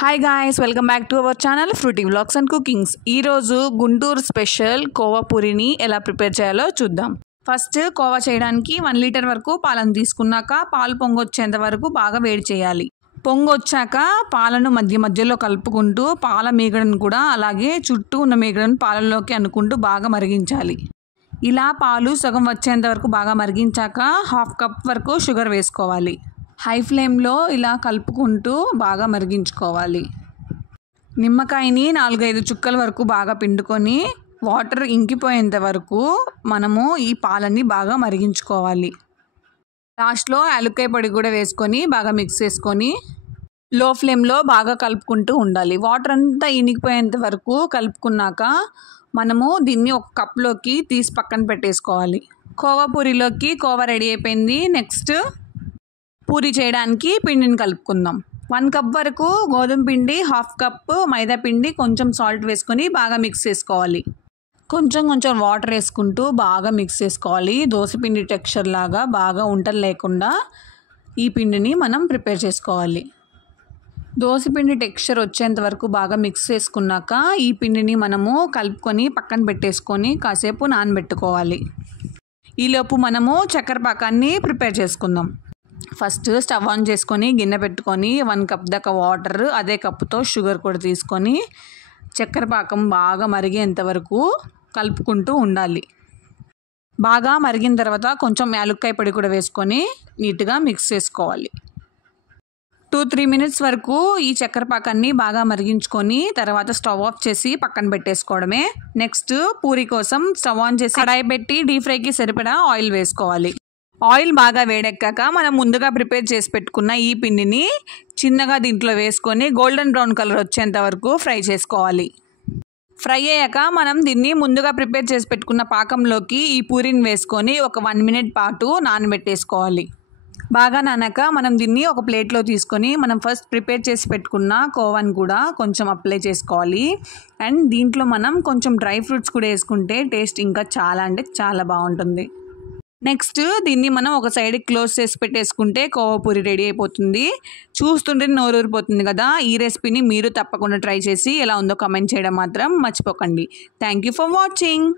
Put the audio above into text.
Hi guys, welcome back to our channel fruity vlogs and cookings. ఈరోజు Guntur special khoa పూరిని ఎలా prepare చేయాలో చూద్దాం. First khoa చేయడానికి 1 లీటర్ వరకు పాలను తీసుకున్నాక పాలు పొంగొచ్చేంత వరకు బాగా వేడి చేయాలి. పొంగొచ్చాక పాలను మధ్యలో కలుపుకుంటూ పాల మీగడను కూడా అలాగే చుట్టూ ఉన్న మీగడను పాలలోకి అనుకుంటూ బాగా మరిగించాలి. ఇలా పాలు సగం వచ్చేంత వరకు బాగా మరిగించాక 1/2 కప్ వరకు షుగర్ వేసుకోవాలి. హై ఫ్లేమ్లో ఇలా కలుపుకుంటూ బాగా మరిగించుకోవాలి. నిమ్మకాయని 4-5 చుక్కల వరకు బాగా పిండుకొని వాటర్ ఇంకిపోయేంత వరకు మనము ఈ పాలని బాగా మరిగించుకోవాలి. లాస్ట్లో యాలక్కాయ పొడి కూడా వేసుకొని బాగా మిక్స్ చేసుకొని లో ఫ్లేమ్లో బాగా కలుపుకుంటూ ఉండాలి. వాటర్ అంతా ఇనికిపోయేంత వరకు కలుపుకున్నాక మనము దీన్ని ఒక కప్లోకి తీసి పక్కన పెట్టేసుకోవాలి. కోవా పూరిలోకి కోవా రెడీ అయిపోయింది. నెక్స్ట్ పూరి చేయడానికి పిండిని కలుపుకుందాం. 1 కప్ వరకు గోధుమ పిండి, 1/2 కప్ మైదా పిండి, కొంచెం సాల్ట్ వేసుకొని బాగా మిక్స్ చేసుకోవాలి. కొంచెం వాటర్ వేసుకుంటూ బాగా మిక్స్ చేసుకోవాలి. దోసపిండి టెక్స్చర్ లాగా బాగా ఉంటలు లేకుండా ఈ పిండిని మనం ప్రిపేర్ చేసుకోవాలి. దోసపిండి టెక్స్చర్ వచ్చేంత వరకు బాగా మిక్స్ చేసుకున్నాక ఈ పిండిని మనము కలుపుకొని పక్కన పెట్టేసుకొని కాసేపు నానబెట్టుకోవాలి. ఈలోపు మనము చక్కెర పాకాన్ని ప్రిపేర్ చేసుకుందాం. ఫస్ట్ స్టవ్ ఆన్ చేసుకొని గిన్నె పెట్టుకొని 1 కప్ దాకా వాటర్, అదే కప్పుతో షుగర్ కూడా తీసుకొని చక్కెర పాకం బాగా మరిగేంత వరకు కలుపుకుంటూ ఉండాలి. బాగా మరిగిన తర్వాత కొంచెం యాలక్కాయ పొడి కూడా వేసుకొని నీట్గా మిక్స్ చేసుకోవాలి. 2-3 మినిట్స్ వరకు ఈ చక్కెర పాకాన్ని బాగా మరిగించుకొని తర్వాత స్టవ్ ఆఫ్ చేసి పక్కన పెట్టేసుకోవడమే. నెక్స్ట్ పూరి కోసం స్టవ్ ఆన్ చేసి కడాయి పెట్టి డీప్ ఫ్రైకి సరిపడా ఆయిల్ వేసుకోవాలి. ఆయిల్ బాగా వేడెక్కాక మనం ముందుగా ప్రిపేర్ చేసి పెట్టుకున్న ఈ పిండిని చిన్నగా దీంట్లో వేసుకొని గోల్డెన్ బ్రౌన్ కలర్ వచ్చేంత వరకు ఫ్రై చేసుకోవాలి. ఫ్రై అయ్యాక మనం దీన్ని ముందుగా ప్రిపేర్ చేసి పెట్టుకున్న పాకంలోకి ఈ పూరిని వేసుకొని ఒక 1 మినిట్ పాటు నానబెట్టేసుకోవాలి. బాగా నానాక మనం దీన్ని ఒక ప్లేట్లో తీసుకొని మనం ఫస్ట్ ప్రిపేర్ చేసి పెట్టుకున్న కోవాని కూడా కొంచెం అప్లై చేసుకోవాలి. అండ్ దీంట్లో మనం కొంచెం డ్రై ఫ్రూట్స్ కూడా వేసుకుంటే టేస్ట్ ఇంకా చాలా అంటే చాలా బాగుంటుంది. నెక్స్ట్ దీన్ని మనం ఒక సైడ్కి క్లోజ్ చేసి పెట్టేసుకుంటే కోవా పూరి రెడీ అయిపోతుంది. చూస్తుంటే నోరూరిపోతుంది కదా. ఈ రెసిపీని మీరు తప్పకుండా ట్రై చేసి ఎలా ఉందో కామెంట్ చేయడం మాత్రం మర్చిపోకండి. Thank you for watching.